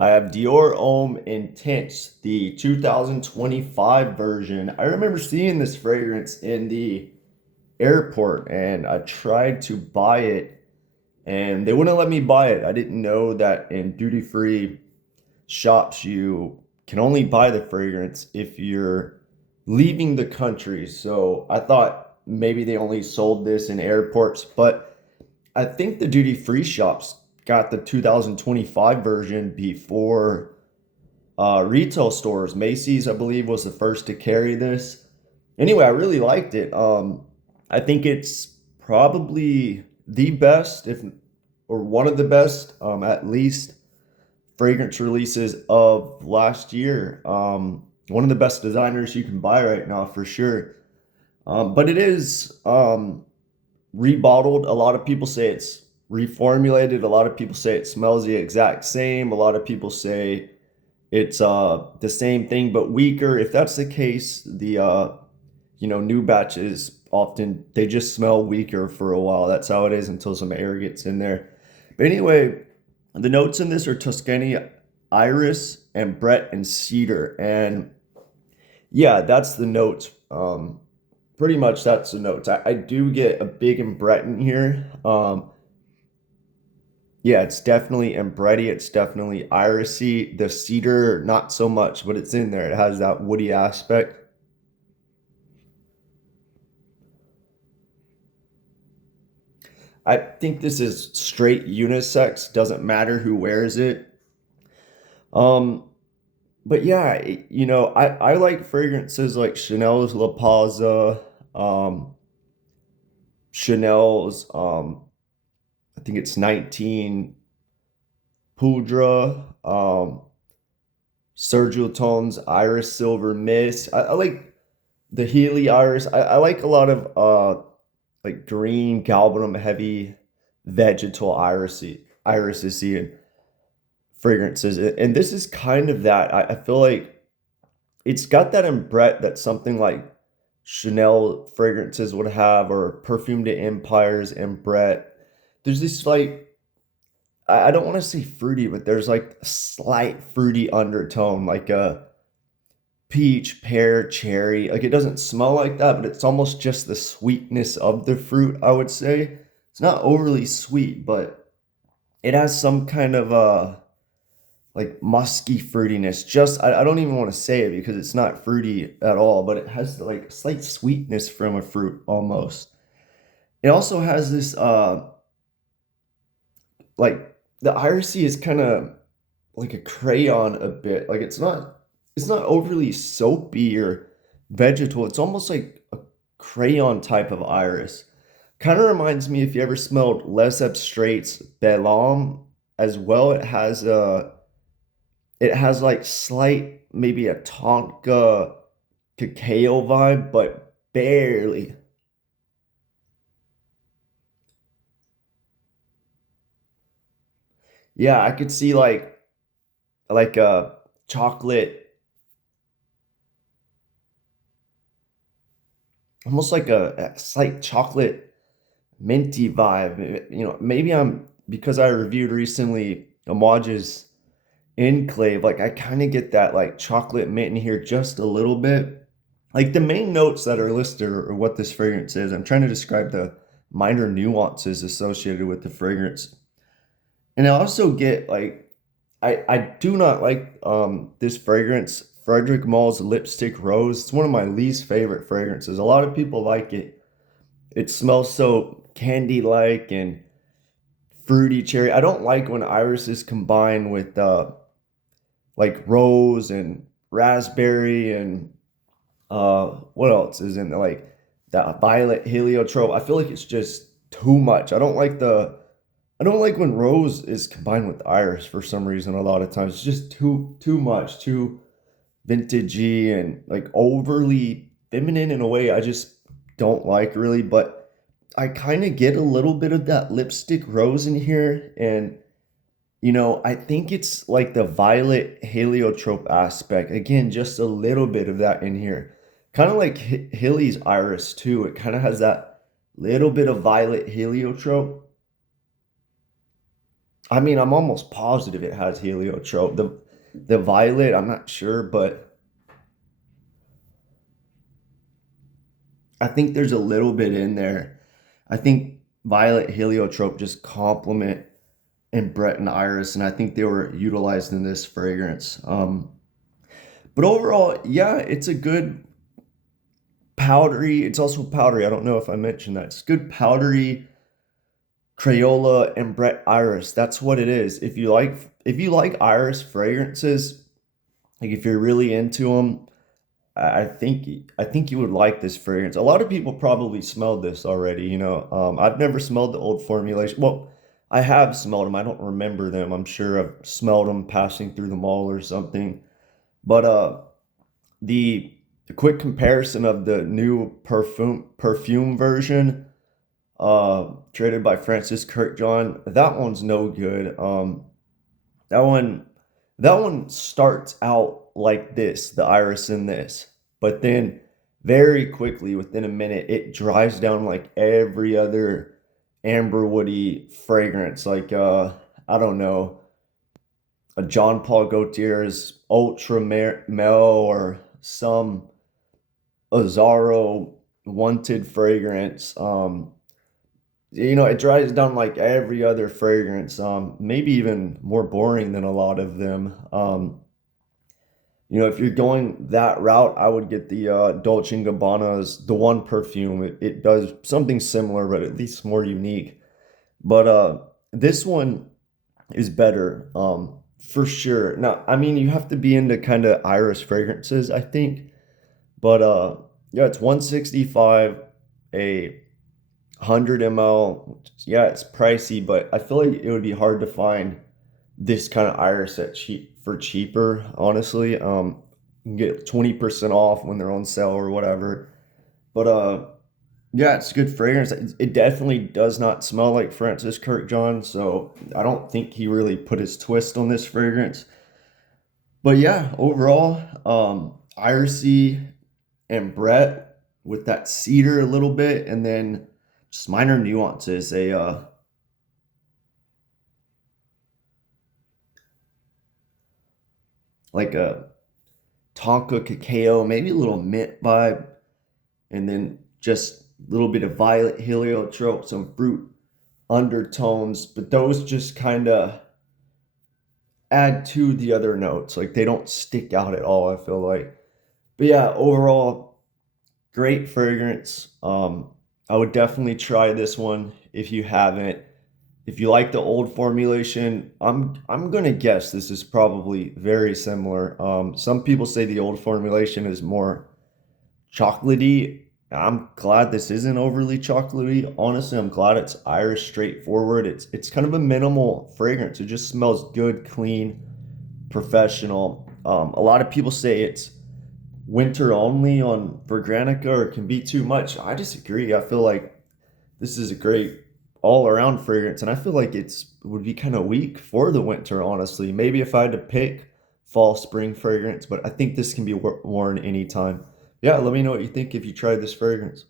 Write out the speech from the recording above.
I have Dior Homme Intense, the 2025 version. I remember seeing this fragrance in the airport and I tried to buy it and they wouldn't let me buy it. I didn't know that in duty-free shops you can only buy the fragrance if you're leaving the country. So I thought maybe they only sold this in airports, but I think the duty-free shops got the 2025 version before retail stores. Macy's, I believe, was the first to carry this. Anyway, I really liked it. I think it's probably the best, if or one of the best, at least, fragrance releases of last year. One of the best designers you can buy right now for sure. But it is rebottled. A lot of people say it's reformulated. A lot of people say it smells the exact same. A lot of people say it's the same thing but weaker. If that's the case, the new batches often they just smell weaker for a while. That's how it is until some air gets in there. But anyway, the notes in this are Tuscany iris and Brett and cedar. And yeah, that's the notes. Pretty much that's the notes. I do get a big Brett in here. Yeah, it's definitely Ambretti. It's definitely irisy. The cedar, not so much, but it's in there. It has that woody aspect. I think this is straight unisex. Doesn't matter who wears it. Um, but yeah, I like fragrances like Chanel's La Pausa, Chanel's, I think it's 19 Poudre, Sergio Tone's Iris Silver Mist. I like the Healy Iris. I like a lot of like green galbanum heavy vegetal irises and fragrances. And this is kind of that. I feel like it's got that ambrette that something like Chanel fragrances would have, or Perfume de Empire's ambrette. There's this like I don't want to say fruity, but there's like a slight fruity undertone, like a peach, pear, cherry. Like it doesn't smell like that, but it's almost just the sweetness of the fruit, I would say. It's not overly sweet, but it has some kind of like musky fruitiness. Just I don't even want to say it because it's not fruity at all, but it has like a slight sweetness from a fruit almost. It also has this like the irisy is kind of like a crayon a bit. Like it's not overly soapy or vegetal. It's almost like a crayon type of iris. Kind of reminds me if you ever smelled Les Abstrait's Bellum as well. It has like slight maybe a Tonka cacao vibe, but barely. Yeah, I could see like a chocolate, almost like a slight chocolate minty vibe. Maybe I'm because I reviewed recently Amage's Enclave. Like I kind of get that like chocolate mint in here just a little bit. Like the main notes that are listed are what this fragrance is. I'm trying to describe the minor nuances associated with the fragrance. And I also get like I do not like this fragrance, Frederic Mall's Lipstick Rose. It's one of my least favorite fragrances. A lot of people like it. It smells so candy-like and fruity cherry. I don't like when irises combine with like rose and raspberry and what else is in there? Like that violet heliotrope. I feel like it's just too much. I don't like when rose is combined with iris for some reason. A lot of times it's just too much, too vintagey and like overly feminine in a way I just don't like really. But I kind of get a little bit of that lipstick rose in here, and I think it's like the violet heliotrope aspect. Again, just a little bit of that in here. Kind of like Hilly's iris too. It kind of has that little bit of violet heliotrope. I mean, I'm almost positive it has heliotrope. The violet, I'm not sure, but I think there's a little bit in there. I think violet heliotrope just complement and Brett and Iris, and I think they were utilized in this fragrance. But overall, yeah, it's a good powdery. It's also powdery. I don't know if I mentioned that. It's good powdery Crayola and Brett Iris. That's what it is. If you like Iris fragrances, like if you're really into them, I think you would like this fragrance. A lot of people probably smelled this already, you know. I've never smelled the old formulation. Well, I have smelled them. I don't remember them. I'm sure I've smelled them passing through the mall or something. But the the quick comparison of the new perfume version, created by Francis Kirkjohn, that one's no good. That one that one starts out like this, the iris in this, but then very quickly, within a minute, it dries down like every other amberwoody fragrance, like I don't know, a John Paul Gaultier's Ultra Mel or some Azzaro Wanted fragrance. It dries down like every other fragrance, maybe even more boring than a lot of them. If you're going that route, I would get the Dolce& and Gabbana's the one perfume. It does something similar, but at least more unique. But this one is better, for sure. Now, I mean, you have to be into kind of iris fragrances, I think. But yeah, it's 165, a 100 ml. Yeah, it's pricey, but I feel like it would be hard to find this kind of iris at cheaper, honestly. You can get 20% off when they're on sale or whatever. But yeah, it's good fragrance. It definitely does not smell like Francis Kirkjohn, so I don't think he really put his twist on this fragrance. But yeah, overall, irisy and Brett with that cedar a little bit, and then just minor nuances. Like a tonka cacao, maybe a little mint vibe, and then just a little bit of violet heliotrope, some fruit undertones, but those just kind of add to the other notes. Like they don't stick out at all, I feel like. But yeah, overall, great fragrance. I would definitely try this one if you haven't. If you like the old formulation, I'm gonna guess this is probably very similar. Some people say the old formulation is more chocolatey. I'm glad this isn't overly chocolatey. Honestly, I'm glad it's Irish straightforward. It's kind of a minimal fragrance. It just smells good, clean, professional. A lot of people say it's winter only on Berganica or it can be too much. I disagree. I feel like this is a great all-around fragrance, and I feel like it would be kind of weak for the winter, honestly. Maybe if I had to pick fall, spring fragrance, but I think this can be worn anytime. Yeah, let me know what you think if you tried this fragrance.